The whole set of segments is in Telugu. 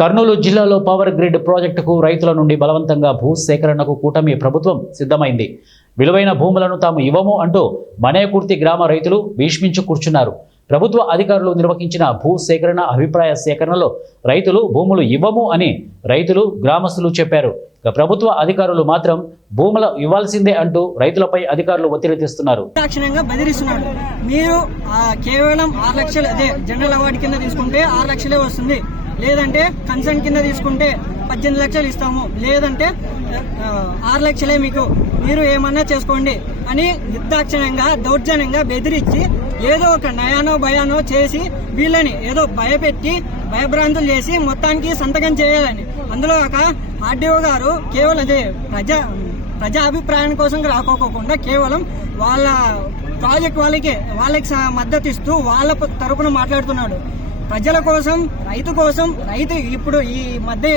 కర్నూలు జిల్లాలో పవర్ గ్రిడ్ ప్రాజెక్టుకు రైతుల నుండి బలవంతంగా భూ సేకరణకు కూటమి ప్రభుత్వం సిద్ధమైంది. విలువైన భూములను తాము ఇవ్వము అంటూ మనేకుర్తి గ్రామ రైతులు భీష్మించు కూర్చున్నారు. ప్రభుత్వ అధికారులు నిర్వహించిన భూ సేకరణ అభిప్రాయ సేకరణలో రైతులు భూములు ఇవ్వము అని రైతులు గ్రామస్తులు చెప్పారు. ప్రభుత్వ అధికారులు మాత్రం భూములు ఇవ్వాల్సిందే అంటూ రైతులపై అధికారులు ఒత్తిడి తెస్తున్నారు. మీరు కేవలం 6 లక్షలు అదే జనరల్ అవార్డు కింద తీసుకుంటే 6 లక్షలే వస్తుంది, లేదంటే కన్సర్న్ కింద తీసుకుంటే 18 లక్షలు ఇస్తాము, లేదంటే 6 లక్షలే మీకు, మీరు ఏమన్నా చేసుకోండి అని నిర్దాక్షిణ్యంగా దౌర్జన్యంగా బెదిరించి ఏదో ఒక నయానో భయానో చేసి వీళ్ళని ఏదో భయపెట్టి భయభ్రాంతులు చేసి మొత్తానికి సంతకం చేయాలని. అందులో ఒక ఆర్డీఓ గారు కేవలం అదే ప్రజా అభిప్రాయం కోసం రాకోకుండా కేవలం వాళ్ళ ప్రాజెక్ట్ వాళ్ళకి మద్దతు ఇస్తూ వాళ్ళ తరపున మాట్లాడుతున్నాడు. ప్రజల కోసం, రైతు ఇప్పుడు ఈ మధ్య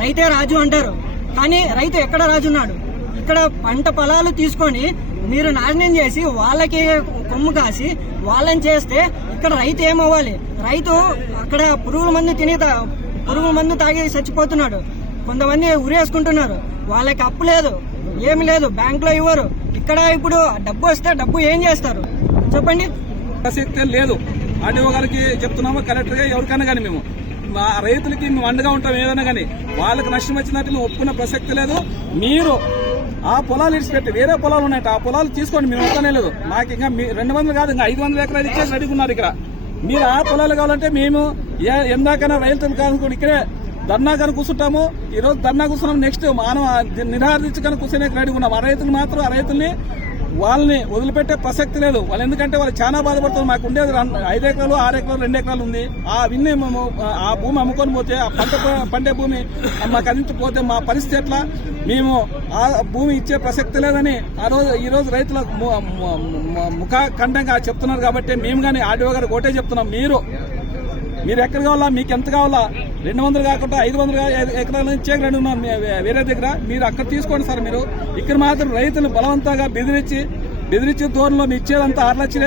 రైతే రాజు అంటారు, కానీ రైతు ఎక్కడ రాజు ఉన్నాడు? ఇక్కడ పంట పొలాలు తీసుకొని మీరు నాశనం చేసి వాళ్ళకి కొమ్ము కాసి వాళ్ళని చేస్తే ఇక్కడ రైతు ఏమవ్వాలి? రైతు అక్కడ పురుగుల మందు తాగి చచ్చిపోతున్నాడు. కొంతమంది ఉరేసుకుంటున్నారు. వాళ్ళకి అప్పు లేదు, ఏమి లేదు, బ్యాంకులో ఇవ్వరు. ఇక్కడ ఇప్పుడు డబ్బు వస్తే డబ్బు ఏం చేస్తారు చెప్పండి? ప్రసక్తే లేదు. ఆర్డీఓ గారికి చెప్తున్నాము, కలెక్టర్ గా ఎవరికైనా కానీ మేము రైతులకి మేము అండగా ఉంటాం. ఏదైనా కానీ వాళ్ళకి నష్టం వచ్చినట్టు ఒప్పుకున్న ప్రసక్తి లేదు. మీరు ఆ పొలాలు ఇడిచిపెట్టి వేరే పొలాలు ఉన్నాయట, ఆ పొలాలు తీసుకోండి, మేము వస్తానే లేదు. నాకు ఇంకా 200 కాదు, ఇంకా 500 ఎకరాలు ఇచ్చేసి రెడీగా ఉన్నారు. ఇక్కడ మీరు ఆ పొలాలు కావాలంటే మేము ఎందాకైనా రైతులు కానుకోండి, ఇక్కడే ధర్నా కానీ కూర్చుంటాము. ఈ రోజు ధర్నా కూర్చున్నాం, నెక్స్ట్ మనం నిరాదరించుకొని కూర్చొని రెడీగా ఉన్నాం. ఆ రైతులు మాత్రం ఆ రైతుల్ని వాళ్ళని వదిలిపెట్టే ప్రసక్తి లేదు. వాళ్ళు ఎందుకంటే వాళ్ళు చాలా బాధపడుతుంది. మాకు ఉండేది 5 ఎకరాలు, 6 ఎకరాలు, 2 ఎకరాలు ఉంది. ఆ విన్ని మేము ఆ భూమి అమ్ముకొని పోతే, ఆ పండే భూమి మాకు అందించిపోతే మా పరిస్థితి ఎట్లా? మేము ఆ భూమి ఇచ్చే ప్రసక్తి లేదని ఈ రోజు రైతుల ముఖఖండంగా చెప్తున్నారు. కాబట్టి మేము కానీ ఆర్డీఓ గారికి ఒకటే చెప్తున్నాం, మీరు ఎక్కడ కావాలా, మీకు ఎంత కావాలా, 200 కాకుండా 500 ఎకరాలు ఇచ్చే రెడీ ఉన్నాం వేరే దగ్గర, మీరు అక్కడ తీసుకోండి సార్. మీరు ఇక్కడ మాత్రం రైతులు బలవంతంగా బెదిరించి ధోరణిలో మీ ఇచ్చేదంతా 6 లక్షలే.